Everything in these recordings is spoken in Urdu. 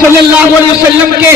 صلی اللہ علیہ وسلم کے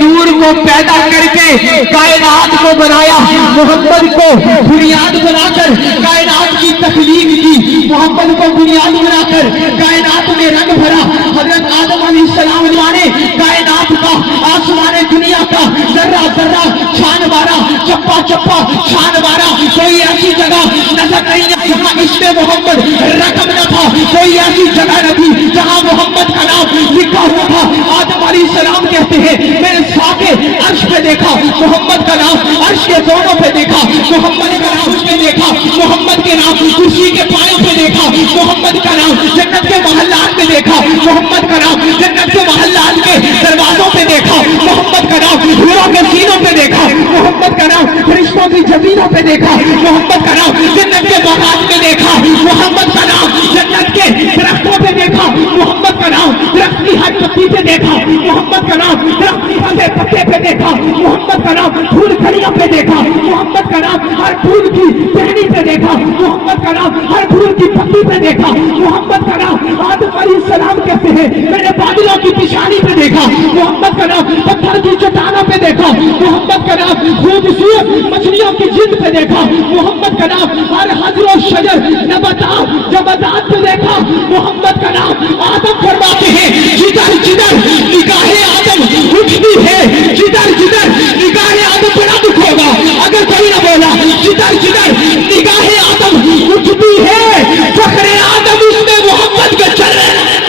نور کو پیدا کر کے کائنات کو بنایا، محمد کو بنیاد بنا کر کائنات کی تخلیق کی، محمد کو بنیاد بنا کر کائنات میں رنگ بھرا۔ حضرت آدم علیہ السلام نے کائنات کا، آسمان دنیا کا ذرہ ذرہ چھان مارا، چپا چپا چھان مارا، کوئی ایسی جگہ نظر نہیں ہے جہاں عشق محمد رقم نہ تھا، کوئی ایسی جگہ نہ تھی جہاں محمد کا نام لکھا ہوا تھا۔ آدم علیہ السلام کہتے ہیں میں نے ساکے عرش پہ دیکھا محمد کا نام، عرش کے دونوں پہ دیکھا محمد کا نام، اس پہ دیکھا محمد کے نام، کرسی کے پایوں پہ دیکھا محمد کا نام، جنت کے محلات میں دیکھا محمد کا نام، جنت کے محلات کے دروازوں پہ دیکھا محمد کا نام، حوروں کے سینوں پہ دیکھا محمد کا نام، فرشتوں کی جبینوں پہ دیکھا محمد کا نام، جنت کے باغات میں دیکھا محمد کا نام، جنت کے درختوں پہ دیکھا محمد کا نام، درخت کی ہر پتی پہ دیکھا محمد کا نام، درخت کی ہر پتے پہ دیکھا محمد کا نام، پھول کھڑیوں پہ دیکھا محمد کا نام، ہر پھول کی ٹہنی پہ دیکھا محمد کا نام، ہر پھول کی پتی پہ دیکھا محمد کا نام۔ آدم علیہ السلام کہتے ہیں میں نے بادلوں کی پیشانی پہ دیکھا محمد کا نام، پتھر کی چٹانوں پہ دیکھا محمد کا نام، خوبصورت مچھلیوں کی جلد پہ دیکھا محمد کا نام، ہر حجر و شجر نباتات جمادات پہ دیکھا محمد کا نام۔ آدم فرماتے ہیں جدھر جدھر نگاہ آدم اٹھتی ہے، جدھر جدھر نگاہ آدم بڑا دکھ ہوگا اگر کوئی نہ بولا، جدھر جدھر نگاہ آدم اٹھتی ہے فخر آدم اس میں محمد کا چل رہا ہے۔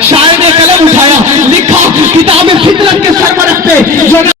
شاعر نے قلم اٹھایا، لکھا کتاب فطرت کے سر پر رکھتے جو